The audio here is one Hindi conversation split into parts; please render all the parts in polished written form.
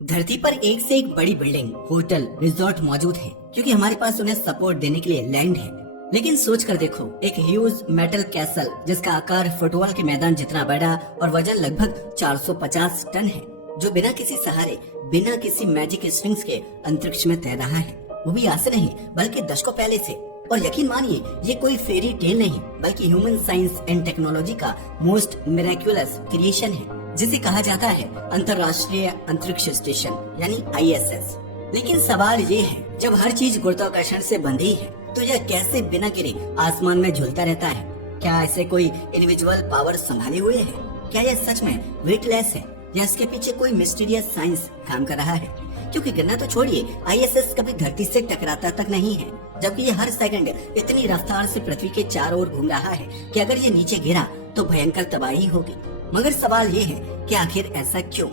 धरती पर एक से एक बड़ी बिल्डिंग, होटल, रिजॉर्ट मौजूद है क्योंकि हमारे पास उन्हें सपोर्ट देने के लिए लैंड है। लेकिन सोच कर देखो, एक ह्यूज मेटल कैसल जिसका आकार फुटबॉल के मैदान जितना बड़ा और वजन लगभग 450 टन है, जो बिना किसी सहारे, बिना किसी मैजिक स्ट्रिंग्स के अंतरिक्ष में तैर रहा है, वो भी आज से नहीं बल्कि दशकों पहले से। और यकीन मानिए, ये कोई फेरी टेल नहीं बल्कि ह्यूमन साइंस एंड टेक्नोलॉजी का मोस्ट मिरेक्युलस क्रिएशन है, जिसे कहा जाता है अंतर्राष्ट्रीय अंतरिक्ष स्टेशन यानी ISS। लेकिन सवाल ये है, जब हर चीज गुरुत्वाकर्षण से बंधी है तो यह कैसे बिना गिरे आसमान में झूलता रहता है? क्या ऐसे कोई इंडिविजुअल पावर संभाले हुए है? क्या यह सच में वेटलेस है या इसके पीछे कोई मिस्टीरियस साइंस काम कर रहा है? क्योंकि गिरना तो छोड़िए, ISS कभी धरती से टकराता तक नहीं है, जबकि ये हर सेकंड इतनी रफ्तार से पृथ्वी के चारों ओर घूम रहा है कि अगर ये नीचे गिरा तो भयंकर तबाही होगी। मगर सवाल ये है कि आखिर ऐसा क्यों,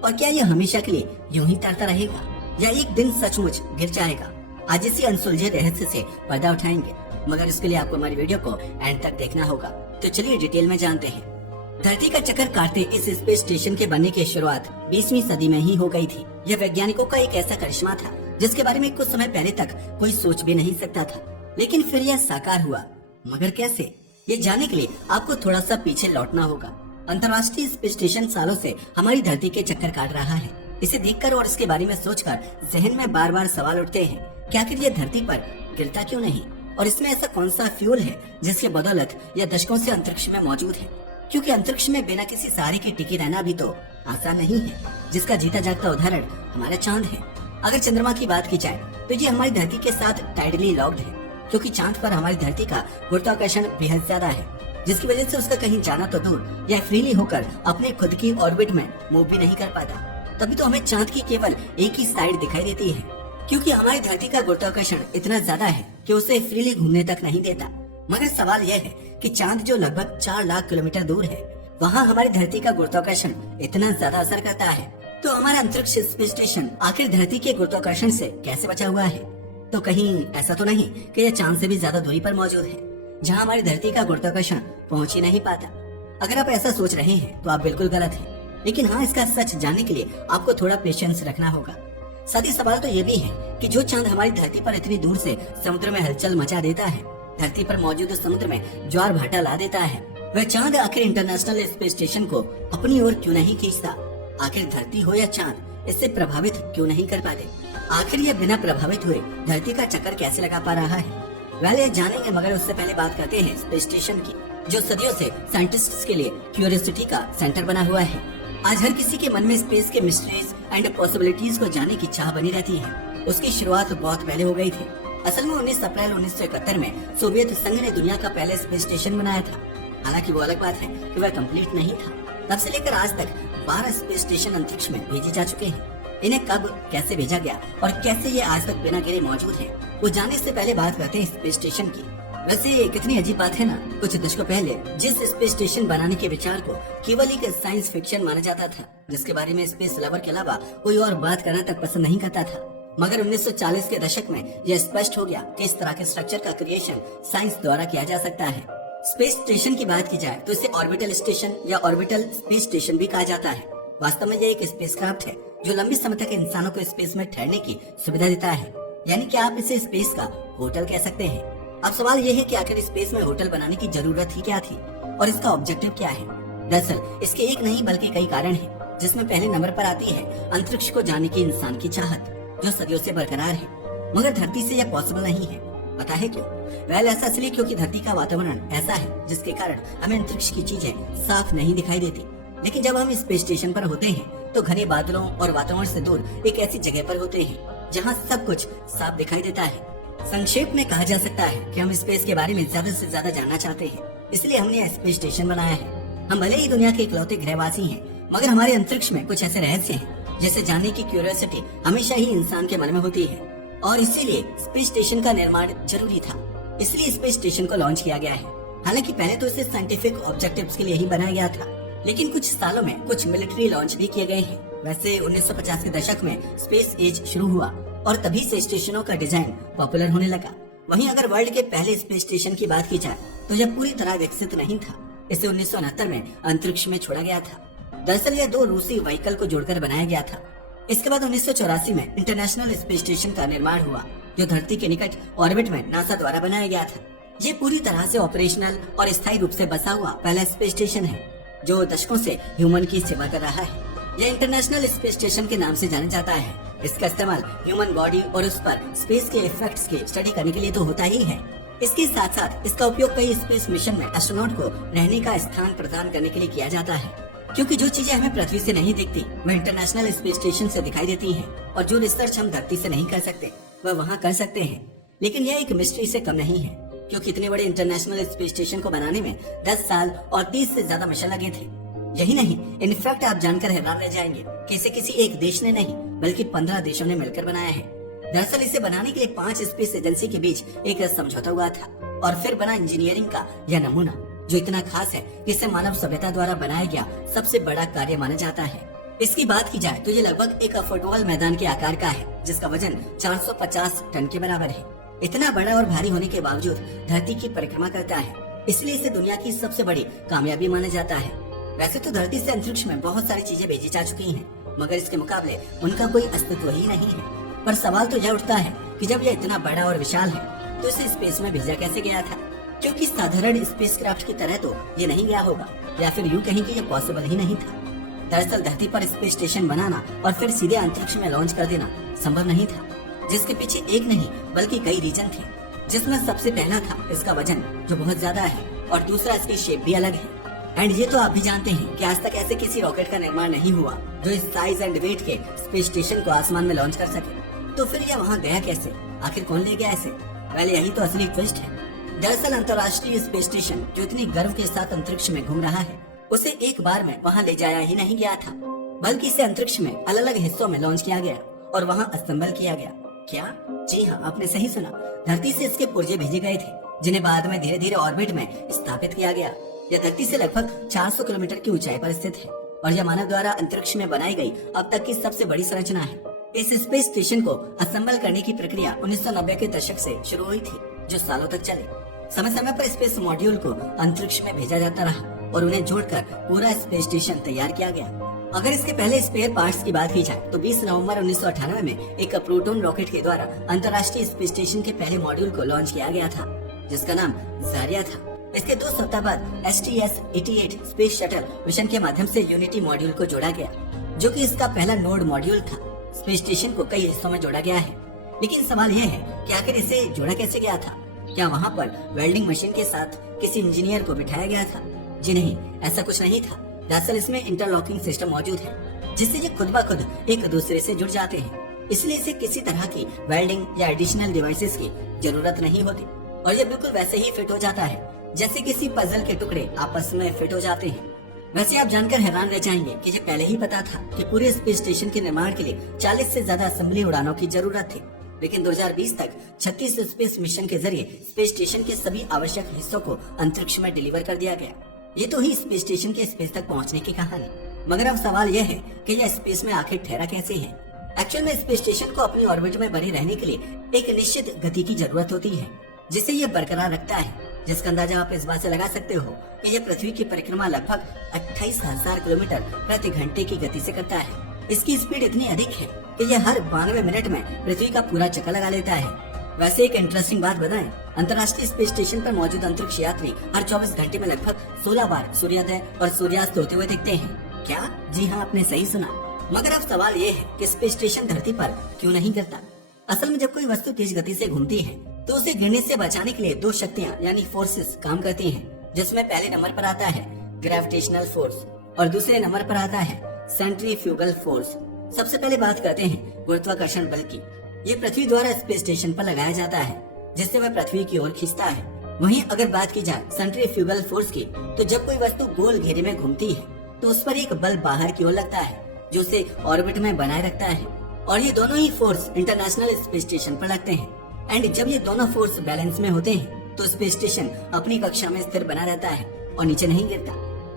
और क्या ये हमेशा के लिए यूं ही तैरता रहेगा या एक दिन सचमुच गिर जाएगा? आज इसी अनसुलझे रहस्य से पर्दा उठाएंगे, मगर इसके लिए आपको हमारी वीडियो को एंड तक देखना होगा। तो चलिए डिटेल में जानते हैं। धरती का चक्कर काटते इस स्पेस स्टेशन के बनने की शुरुआत 20वीं सदी में ही हो गई थी। यह वैज्ञानिकों का एक ऐसा करिश्मा था जिसके बारे में कुछ समय पहले तक कोई सोच भी नहीं सकता था, लेकिन फिर यह साकार हुआ। मगर कैसे, ये जानने के लिए आपको थोड़ा सा पीछे लौटना होगा। अंतर्राष्ट्रीय स्पेस स्टेशन सालों से हमारी धरती के चक्कर काट रहा है। इसे देखकर और इसके बारे में सोचकर जहन में बार बार सवाल उठते हैं कि आखिर ये धरती पर गिरता क्यों नहीं, और इसमें ऐसा कौन सा फ्यूल है जिसके बदौलत यह दशकों से अंतरिक्ष में मौजूद है? क्योंकि अंतरिक्ष में बिना किसी सहारे के टिके रहना भी तो आसान नहीं है, जिसका जीता जागता उदाहरण हमारा चांद है। अगर चंद्रमा की बात की जाए तो ये हमारी धरती के साथ टाइडली लॉक्ड है, क्योंकि चांद पर हमारी धरती का गुरुत्वाकर्षण बेहद ज्यादा है, जिसकी वजह से उसका कहीं जाना तो दूर, यह फ्रीली होकर अपने खुद की ऑर्बिट में मूव भी नहीं कर पाता। तभी तो हमें चांद की केवल एक ही साइड दिखाई देती है, क्योंकि हमारी धरती का गुरुत्वाकर्षण इतना ज्यादा है कि उसे फ्रीली घूमने तक नहीं देता। मगर सवाल यह है कि चांद जो लगभग 4 लाख किलोमीटर दूर है, वहाँ हमारी धरती का गुरुत्वाकर्षण इतना ज्यादा असर करता है, तो हमारा अंतरिक्ष स्पेस स्टेशन आखिर धरती के गुरुत्वाकर्षण से कैसे बचा हुआ है? तो कहीं ऐसा तो नहीं कि यह चांद से भी ज्यादा दूरी पर मौजूद है, जहाँ हमारी धरती का गुरुत्वाकर्षण पहुँच ही नहीं पाता? अगर आप ऐसा सोच रहे हैं तो आप बिल्कुल गलत हैं। लेकिन हाँ, इसका सच जानने के लिए आपको थोड़ा पेशेंस रखना होगा। साथ ही सवाल तो ये भी है कि जो चांद हमारी धरती पर इतनी दूर से समुद्र में हलचल मचा देता है, धरती पर मौजूद समुद्र में ज्वार भाटा ला देता है, वह चांद आखिर इंटरनेशनल स्पेस स्टेशन को अपनी ओर क्यों नहीं खींचता? आखिर धरती हो या चांद, इससे प्रभावित क्यों नहीं कर पाते? आखिर यह बिना प्रभावित हुए धरती का चक्कर कैसे लगा पा रहा है? वह जानेंगे, मगर उससे पहले बात करते हैं स्पेस स्टेशन की, जो सदियों से साइंटिस्ट्स के लिए क्यूरियोसिटी का सेंटर बना हुआ है। आज हर किसी के मन में स्पेस के मिस्ट्रीज एंड पॉसिबिलिटीज को जानने की चाह बनी रहती है। उसकी शुरुआत बहुत पहले हो गई थी। असल में 19 अप्रैल 1971 में सोवियत संघ ने दुनिया का पहला स्पेस स्टेशन बनाया था। हालांकि वो अलग बात है कि वह कंप्लीट नहीं था। तब से लेकर आज तक 12 स्पेस स्टेशन अंतरिक्ष में भेजे जा चुके हैं। इन्हें कब कैसे भेजा गया और कैसे ये आज तक बिना गिरे मौजूद है, वो जानने से पहले बात करते हैं स्पेस स्टेशन की। वैसे कितनी अजीब बात है ना, कुछ दशकों पहले जिस स्पेस स्टेशन बनाने के विचार को केवल एक साइंस फिक्शन माना जाता था, जिसके बारे में स्पेस लवर के अलावा कोई और बात करना तक पसंद नहीं करता था, मगर 1940 के दशक में यह स्पष्ट हो गया कि इस तरह के स्ट्रक्चर का क्रिएशन साइंस द्वारा किया जा सकता है। स्पेस स्टेशन की बात की जाए तो इसे ऑर्बिटल स्टेशन या ऑर्बिटल स्पेस स्टेशन भी कहा जाता है। वास्तव में यह एक स्पेसक्राफ्ट है जो लंबी समय तक इंसानों को स्पेस में ठहरने की सुविधा देता है, यानी कि आप इसे स्पेस का होटल कह सकते हैं। अब सवाल यह है कि आखिर स्पेस में होटल बनाने की जरूरत ही क्या थी और इसका ऑब्जेक्टिव क्या है? दरअसल इसके एक नहीं बल्कि कई कारण हैं, जिसमें पहले नंबर पर आती है अंतरिक्ष को जानने की इंसान की चाहत, जो सदियों से बरकरार है, मगर धरती से यह पॉसिबल नहीं है। पता है क्यों? वह ऐसा इसलिए क्योंकि धरती का वातावरण ऐसा है जिसके कारण हमें अंतरिक्ष की चीजें साफ नहीं दिखाई देती। लेकिन जब हम स्पेस स्टेशन पर होते हैं तो घने बादलों और वातावरण से दूर एक ऐसी जगह पर होते हैं जहाँ सब कुछ साफ दिखाई देता है। संक्षेप में कहा जा सकता है कि हम स्पेस के बारे में ज्यादा से ज्यादा जानना चाहते हैं, इसलिए हमने स्पेस स्टेशन बनाया है। हम भले ही दुनिया के इकलौते ग्रहवासी हैं, मगर हमारे अंतरिक्ष में कुछ ऐसे रहस्य हैं जिसे जानने की क्यूरियोसिटी हमेशा ही इंसान के मन में होती है, और इसीलिए स्पेस स्टेशन का निर्माण जरूरी था। इसलिए स्पेस स्टेशन को लॉन्च किया गया है। हालांकि पहले तो इसे साइंटिफिक ऑब्जेक्टिव्स के लिए ही बनाया गया था, लेकिन कुछ सालों में कुछ मिलिट्री लॉन्च भी किए गए हैं। वैसे 1950 के दशक में स्पेस एज शुरू हुआ और तभी से स्टेशनों का डिजाइन पॉपुलर होने लगा। वहीं अगर वर्ल्ड के पहले स्पेस स्टेशन की बात की जाए तो यह पूरी तरह विकसित नहीं था। इसे 1969 में अंतरिक्ष में छोड़ा गया था। दरअसल यह 2 रूसी व्हीकल को जोड़कर बनाया गया था। इसके बाद 1984 में इंटरनेशनल स्पेस स्टेशन का निर्माण हुआ, जो धरती के निकट ऑर्बिट में नासा द्वारा बनाया गया था। ये पूरी तरह से ऑपरेशनल और स्थायी रूप से बसा हुआ पहला स्पेस स्टेशन है, जो दशकों से ह्यूमन की सेवा कर रहा है। यह इंटरनेशनल स्पेस स्टेशन के नाम से जाना जाता है। इसका इस्तेमाल ह्यूमन बॉडी और उस पर स्पेस के इफेक्ट्स की स्टडी करने के लिए तो होता ही है। इसके साथ साथ इसका उपयोग कई स्पेस मिशन में एस्ट्रोनॉट को रहने का स्थान प्रदान करने के लिए किया जाता है, क्योंकि जो चीजें हमें पृथ्वी से नहीं दिखती वह इंटरनेशनल स्पेस स्टेशन से दिखाई देती हैं, और जो रिसर्च हम धरती से नहीं कर सकते वह वहाँ कर सकते हैं। लेकिन यह एक मिस्ट्री से कम नहीं है, क्योंकि इतने बड़े इंटरनेशनल स्पेस स्टेशन को बनाने में 10 साल और 30 से ज्यादा मिशन लगे थे। यही नहीं, इनफैक्ट आप जानकर हैरान रह जाएंगे कि इसे किसी एक देश ने नहीं बल्कि 15 देशों ने मिलकर बनाया है। दरअसल इसे बनाने के लिए 5 स्पेस एजेंसी के बीच एक समझौता हुआ था, और फिर बना इंजीनियरिंग का यह नमूना, जो इतना खास है कि इसे मानव सभ्यता द्वारा बनाया गया सबसे बड़ा कार्य माना जाता है। इसकी बात की जाए तो ये लगभग एक फुटबॉल मैदान के आकार का है, जिसका वजन 450 टन के बराबर है। इतना बड़ा और भारी होने के बावजूद धरती की परिक्रमा करता है, इसलिए इसे दुनिया की सबसे बड़ी कामयाबी माना जाता है। वैसे तो धरती से अंतरिक्ष में बहुत सारी चीजें भेजी जा चुकी हैं, मगर इसके मुकाबले उनका कोई अस्तित्व ही नहीं है। पर सवाल तो यह उठता है कि जब यह इतना बड़ा और विशाल है तो इसे स्पेस में भेजा कैसे गया था, क्योंकि साधारण स्पेसक्राफ्ट की तरह तो ये नहीं गया होगा, या फिर यूं कहीं कि ये पॉसिबल ही नहीं था। दरअसल धरती पर स्पेस स्टेशन बनाना और फिर सीधे अंतरिक्ष में लॉन्च कर देना संभव नहीं था, जिसके पीछे एक नहीं बल्कि कई रीजन थे, जिसमें सबसे पहला था इसका वजन, जो बहुत ज्यादा है, और दूसरा इसकी शेप भी अलग है। एंड ये तो आप भी जानते हैं कि आज तक ऐसे किसी रॉकेट का निर्माण नहीं हुआ जो इस साइज एंड वेट के स्पेस स्टेशन को आसमान में लॉन्च कर सके। तो फिर यह वहाँ गया कैसे, आखिर कौन ले गया ऐसे? पहले यही तो असली ट्विस्ट है। दरअसल अंतर्राष्ट्रीय स्पेस स्टेशन, जो इतनी गर्व के साथ अंतरिक्ष में घूम रहा है, उसे एक बार में वहाँ ले जाया ही नहीं गया था, बल्कि इसे अंतरिक्ष में अलग अलग हिस्सों में लॉन्च किया गया और वहाँ असेंबल किया गया। क्या? जी हाँ, आपने सही सुना। धरती से इसके पुर्जे भेजे गए थे, जिन्हें बाद में धीरे धीरे ऑर्बिट में स्थापित किया गया। यह धरती से लगभग 400 किलोमीटर की ऊंचाई पर स्थित है, और यह मानव द्वारा अंतरिक्ष में बनाई गई अब तक की सबसे बड़ी संरचना है। इस स्पेस स्टेशन को असेंबल करने की प्रक्रिया 1990 के दशक से शुरू हुई थी, जो सालों तक चले। समय समय पर स्पेस मॉड्यूल को अंतरिक्ष में भेजा जाता रहा और उन्हें जोड़कर पूरा स्पेस स्टेशन तैयार किया गया। अगर इसके पहले स्पेयर पार्ट्स की बात की जाए तो 20 नवंबर 1998 में एक प्रोटॉन रॉकेट के द्वारा अंतर्राष्ट्रीय स्पेस स्टेशन के पहले मॉड्यूल को लॉन्च किया गया था, जिसका नाम जारिया था। इसके 2 सप्ताह बाद STS-88 स्पेस शटल मिशन के माध्यम से यूनिटी मॉड्यूल को जोड़ा गया, जो कि इसका पहला नोड मॉड्यूल था। स्पेस स्टेशन को कई हिस्सों में जोड़ा गया है, लेकिन सवाल यह है कि आखिर इसे जोड़ा कैसे गया था? क्या वहाँ पर वेल्डिंग मशीन के साथ किसी इंजीनियर को बिठाया गया था? जी नहीं, ऐसा कुछ नहीं था। दरअसल इसमें इंटरलॉकिंग सिस्टम मौजूद है, जिससे ये खुद ब खुद एक दूसरे से जुड़ जाते हैं, इसलिए इसे किसी तरह की वेल्डिंग या एडिशनल डिवाइसेस की जरूरत नहीं होती, और ये बिल्कुल वैसे ही फिट हो जाता है जैसे किसी पजल के टुकड़े आपस में फिट हो जाते हैं। वैसे आप जानकर हैरान रह जाएंगे कि ये पहले ही पता था कि पूरे स्पेस स्टेशन के निर्माण के लिए 40 से ज्यादा असेंबली उड़ानों की जरूरत थी, लेकिन 2020 तक 36 स्पेस मिशन के जरिए स्पेस स्टेशन के सभी आवश्यक हिस्सों को अंतरिक्ष में डिलीवर कर दिया गया। ये तो ही स्पेस स्टेशन के स्पेस तक पहुंचने की कहानी। मगर अब सवाल यह है कि यह स्पेस में आखिर ठहरा कैसे है? एक्चुअल में स्पेस स्टेशन को अपनी ऑर्बिट में बने रहने के लिए एक निश्चित गति की जरूरत होती है, जिसे ये बरकरार रखता है, जिसका अंदाजा आप इस बात से लगा सकते हो कि यह पृथ्वी की परिक्रमा लगभग 28,000 किलोमीटर प्रति घंटे की गति से करता है। इसकी स्पीड इतनी अधिक है कि यह हर 92 मिनट में पृथ्वी का पूरा चक्कर लगा लेता है। वैसे एक इंटरेस्टिंग बात बताएं, अंतर्राष्ट्रीय स्पेस स्टेशन पर मौजूद अंतरिक्ष यात्री हर 24 घंटे में लगभग 16 बार सूर्योदय और सूर्यास्त होते हुए दिखते हैं। क्या? जी हाँ, आपने सही सुना। मगर अब सवाल ये है कि स्पेस स्टेशन धरती पर क्यों नहीं करता? असल में जब कोई वस्तु तेज गति से घूमती है तो उसे गिरने से बचाने के लिए 2 शक्तियाँ यानी फोर्सेस काम करती हैं, जिसमें पहले नंबर पर आता है ग्रेविटेशनल फोर्स और दूसरे नंबर पर आता है सेंट्रीफ्यूगल फोर्स। सबसे पहले बात करते हैं गुरुत्वाकर्षण बल की। ये पृथ्वी द्वारा स्पेस स्टेशन पर लगाया जाता है, जिससे वह पृथ्वी की ओर खींचता है। वहीं अगर बात की जाए सेंट्रीफ्यूगल फोर्स की, तो जब कोई वस्तु गोल घेरे में घूमती है तो उस पर एक बल बाहर की ओर लगता है, जो उसे ऑर्बिट में बनाए रखता है, और ये दोनों ही फोर्स इंटरनेशनल स्पेस स्टेशन पर लगते हैं। एंड जब ये दोनों फोर्स बैलेंस में होते हैं तो स्पेस स्टेशन अपनी कक्षा में स्थिर बना रहता है और नीचे नहीं गिरता।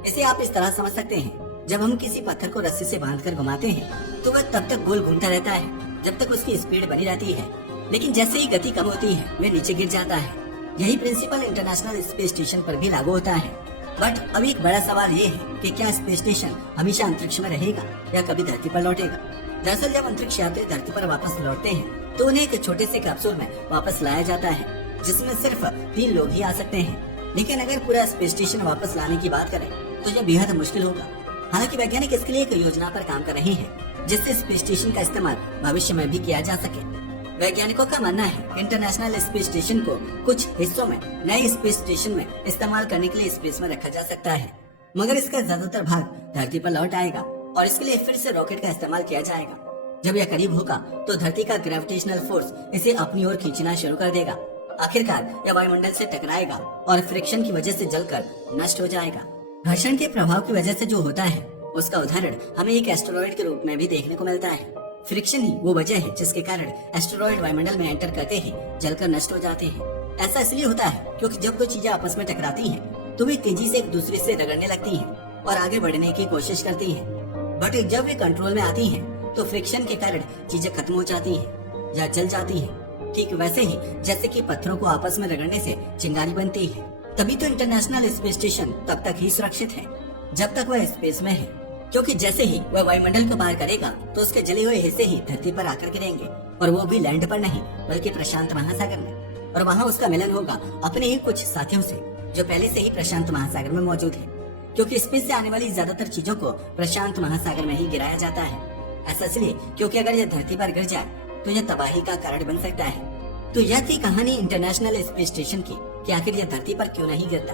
इसे आप इस तरह समझ सकते हैं, जब हम किसी पत्थर को रस्सी से बांधकर घुमाते हैं तो वह तब तक गोल घूमता रहता है जब तक उसकी स्पीड बनी रहती है, लेकिन जैसे ही गति कम होती है वह नीचे गिर जाता है। यही प्रिंसिपल इंटरनेशनल स्पेस स्टेशन पर भी लागू होता है। बट अभी एक बड़ा सवाल ये है कि क्या स्पेस स्टेशन हमेशा अंतरिक्ष में रहेगा या कभी धरती पर लौटेगा? दरअसल जब अंतरिक्ष यात्री धरती पर वापस लौटते हैं तो उन्हें एक छोटे से कैप्सूल में वापस लाया जाता है जिसमें सिर्फ 3 लोग ही आ सकते हैं। लेकिन अगर पूरा स्पेस स्टेशन वापस लाने की बात करें तो यह बेहद मुश्किल होगा। हालांकि वैज्ञानिक इसके लिए एक योजना पर काम कर रहे हैं जिससे स्पेस स्टेशन का इस्तेमाल भविष्य में भी किया जा सके। वैज्ञानिकों का मानना है इंटरनेशनल स्पेस स्टेशन को कुछ हिस्सों में नए स्पेस स्टेशन में इस्तेमाल करने के लिए स्पेस में रखा जा सकता है, मगर इसका ज्यादातर भाग धरती पर लौट आएगा और इसके लिए फिर से रॉकेट का इस्तेमाल किया जाएगा। जब यह करीब होगा तो धरती का ग्रेविटेशनल फोर्स इसे अपनी ओर खींचना शुरू कर देगा। आखिरकार यह वायुमंडल से टकराएगा और फ्रिक्शन की वजह से जलकर नष्ट हो जाएगा। घर्षण के प्रभाव की वजह से जो होता है उसका उदाहरण हमें एक एस्टेरॉइड के रूप में भी देखने को मिलता है। फ्रिक्शन ही वो वजह है जिसके कारण एस्टेरॉइड वायुमंडल में एंटर करते ही जलकर नष्ट हो जाते हैं। ऐसा इसलिए होता है क्योंकि जब दो चीजें आपस में टकराती हैं तो वे तेजी से एक दूसरे से रगड़ने लगती हैं और आगे बढ़ने की कोशिश करती हैं। बट जब वे कंट्रोल में आती हैं तो फ्रिक्शन के कारण चीजें खत्म हो जाती हैं या जल जाती हैं। ठीक वैसे ही जैसे कि पत्थरों को आपस में रगड़ने से चिंगारी बनती है। तभी तो इंटरनेशनल स्पेस स्टेशन तब तक ही सुरक्षित है जब तक वह स्पेस में है, क्योंकि जैसे ही वह वायुमंडल को पार करेगा तो उसके जले हुए हिस्से ही धरती पर आकर गिरेंगे और वो भी लैंड पर नहीं बल्कि प्रशांत महासागर में। और वहाँ उसका मिलन होगा अपने ही कुछ साथियों से जो पहले से ही प्रशांत महासागर में मौजूद है, क्योंकि स्पेस से आने वाली ज्यादातर चीजों को प्रशांत महासागर में ही गिराया जाता है। ऐसा इसलिए क्योंकि अगर यह धरती पर गिर जाए तो यह तबाही का कारण बन सकता है। तो यह थी कहानी इंटरनेशनल स्पेस स्टेशन की कि आखिर यह धरती पर क्यों नहीं गिरता।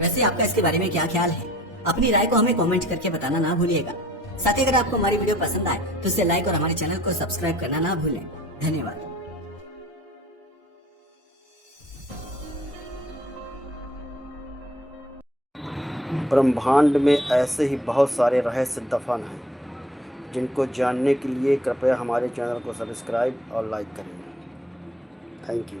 वैसे आपका इसके बारे में क्या ख्याल है? अपनी राय को हमें कमेंट करके बताना ना भूलिएगा। साथ ही अगर आपको हमारी वीडियो पसंद आए तो इसे लाइक और हमारे चैनल को सब्सक्राइब करना ना भूलें। धन्यवाद। ब्रह्मांड में ऐसे ही बहुत सारे रहस्य दफन हैं जिनको जानने के लिए कृपया हमारे चैनल को सब्सक्राइब और लाइक करें। Thank you.